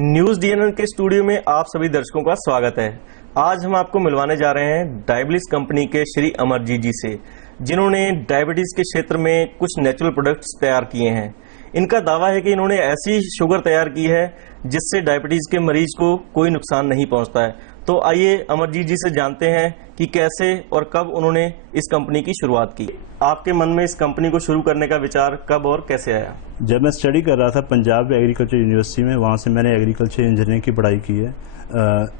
News DNN के studio में आप सभी दर्शकों का स्वागत है। आज हम आपको मिलवाने जा रहे हैं डायबिलिस कंपनी के श्री अमरजीत जी से, जिन्होंने डायबिटीज के क्षेत्र में कुछ नेचुरल प्रोडक्ट्स तैयार किए हैं। इनका दावा है कि इन्होंने ऐसी शुगर तैयार की है जिससे डायबिटीज के मरीज को कोई नुकसान नहीं पहुंचता है। तो आइए अमरजीत जी से जानते हैं कि कैसे और कब उन्होंने इस कंपनी की शुरुआत की। आपके मन में इस कंपनी को शुरू करने का विचार कब और कैसे आया? जब मैं स्टडी कर रहा था पंजाब एग्रीकल्चर यूनिवर्सिटी में, वहाँ से मैंने एग्रीकल्चर इंजीनियरिंग की पढ़ाई की है।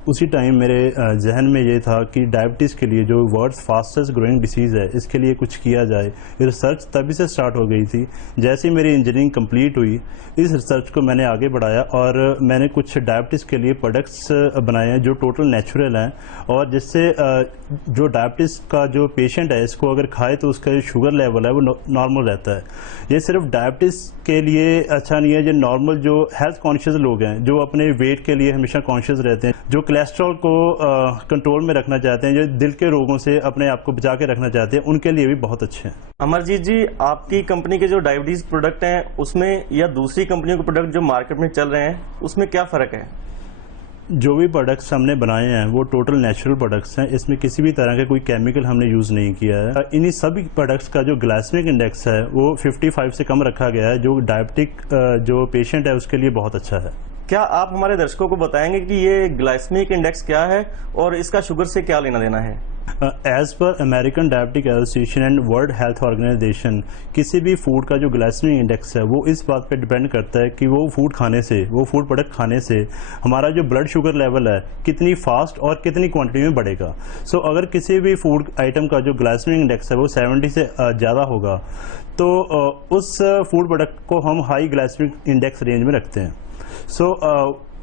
उसी टाइम मेरे जहन में ये था कि डायबिटीज़ के लिए जो वर्ल्ड्स फास्टेस्ट ग्रोइंग डिसीज़ है, इसके लिए कुछ किया जाए। रिसर्च तभी से स्टार्ट हो गई थी। जैसे ही मेरी इंजीनियरिंग कंप्लीट हुई, इस रिसर्च को मैंने आगे बढ़ाया और मैंने कुछ डायबिटीज़ के लिए प्रोडक्ट्स बनाए हैं जो टोटल नेचुरल हैं और जिससे जो डायबिटीज़ का जो पेशेंट है इसको अगर खाए तो उसका जो शुगर लेवल है वो नॉर्मल रहता है। ये सिर्फ डायबिटीज़ के लिए अच्छा नहीं है, जो नॉर्मल जो हेल्थ कॉन्शियस लोग हैं, जो अपने वेट के लिए हमेशा कॉन्शियस रहते हैं, जो कोलेस्ट्रॉल को कंट्रोल में रखना चाहते हैं, जो दिल के रोगों से अपने आप को बचा के रखना चाहते हैं, उनके लिए भी बहुत अच्छे हैं। अमरजीत जी, आपकी कंपनी के जो डायबिटीज प्रोडक्ट हैं उसमें या दूसरी कंपनियों के प्रोडक्ट जो मार्केट में चल रहे हैं उसमें क्या फर्क है? जो भी प्रोडक्ट्स हमने बनाए हैं वो टोटल नेचुरल प्रोडक्ट्स हैं। इसमें किसी भी तरह का कोई केमिकल हमने यूज़ नहीं किया है। इन्हीं सभी प्रोडक्ट्स का जो ग्लाइसेमिक इंडेक्स है वो 55 से कम रखा गया है, जो डायबिटिक जो पेशेंट है उसके लिए बहुत अच्छा है। क्या आप हमारे दर्शकों को बताएंगे कि ये ग्लाइसेमिक इंडेक्स क्या है और इसका शुगर से क्या लेना देना है? As per American diabetic association and world health organisation, किसी भी फूड का जो ग्लाइसेमिक इंडेक्स है वो इस बात पे डिपेंड करता है कि वो फूड खाने से, वो फूड प्रोडक्ट खाने से हमारा जो ब्लड शुगर लेवल है कितनी फास्ट और कितनी क्वांटिटी में बढ़ेगा। सो अगर किसी भी फूड आइटम का जो ग्लाइसेमिक इंडेक्स है वो 70 से ज़्यादा होगा तो उस फूड प्रोडक्ट को हम हाई ग्लाइसेमिक इंडेक्स रेंज में रखते हैं। सो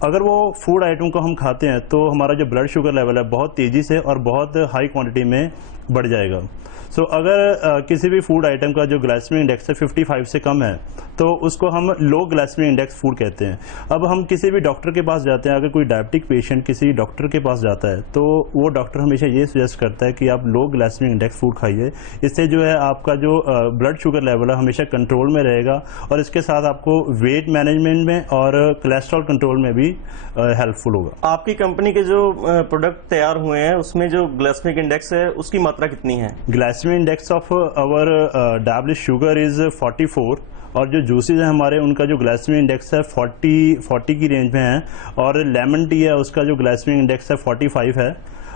अगर वो फूड आइटम को हम खाते हैं तो हमारा जो ब्लड शुगर लेवल है बहुत तेज़ी से और बहुत हाई क्वांटिटी में बढ़ जाएगा। सो अगर किसी भी फूड आइटम का जो ग्लाइसेमिक इंडेक्स है 55 से कम है तो उसको हम लो ग्लाइसेमिक इंडेक्स फूड कहते हैं। अब हम किसी भी डॉक्टर के पास जाते हैं, अगर कोई डायबिटिक पेशेंट किसी डॉक्टर के पास जाता है तो वो डॉक्टर हमेशा ये सजेस्ट करता है कि आप लो ग्लाइसेमिक इंडेक्स फूड खाइए। इससे जो है आपका जो ब्लड शुगर लेवल है हमेशा कंट्रोल में रहेगा और इसके साथ आपको वेट मैनेजमेंट में और कोलेस्ट्रॉल कंट्रोल में भी हेल्पफुल होगा। आपकी कंपनी के जो प्रोडक्ट तैयार हुए हैं उसमें जो ग्लाइसेमिक इंडेक्स है उसकी मात्रा कितनी है? Glycaemic index of our diabetic sugar is 44 और जो जूसेज है हमारे उनका जो ग्लाइसेमिक इंडेक्स है 40 की रेंज में है और लेमन टी है उसका जो ग्लाइसेमिक इंडेक्स है 45 है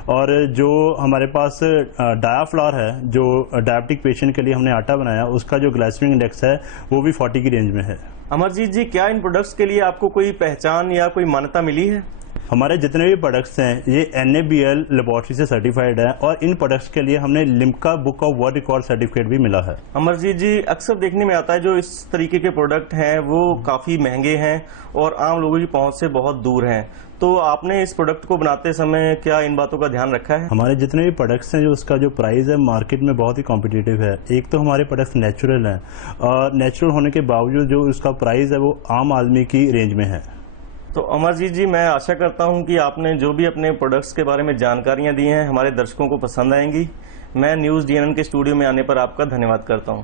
और जो हमारे पास डायाफ्लावर है जो डायबिटिक पेशेंट के लिए हमने आटा बनाया उसका जो ग्लाइसेमिक इंडेक्स है वो भी 40 की रेंज में है। अमरजीत जी, क्या इन प्रोडक्ट्स के लिए आपको कोई पहचान या कोई मान्यता मिली है? हमारे जितने भी प्रोडक्ट्स हैं ये NABL लेबोरेटरी से सर्टिफाइड है और इन प्रोडक्ट्स के लिए हमने Limca book of world record certificate भी मिला है। अमरजीत जी, अक्सर देखने में आता है जो इस तरीके के प्रोडक्ट हैं वो काफी महंगे हैं और आम लोगों की पहुंच से बहुत दूर हैं, तो आपने इस प्रोडक्ट को बनाते समय क्या इन बातों का ध्यान रखा है? हमारे जितने भी प्रोडक्ट्स हैं जो उसका जो प्राइस है मार्केट में बहुत ही कॉम्पिटिटिव है। एक तो हमारे प्रोडक्ट्स नेचुरल हैं और नेचुरल होने के बावजूद जो उसका प्राइस है वो आम आदमी की रेंज में है। तो अमरजीत जी, मैं आशा करता हूं कि आपने जो भी अपने प्रोडक्ट्स के बारे में जानकारियां दी हैं हमारे दर्शकों को पसंद आएंगी। मैं न्यूज़ डीएनएन के स्टूडियो में आने पर आपका धन्यवाद करता हूं।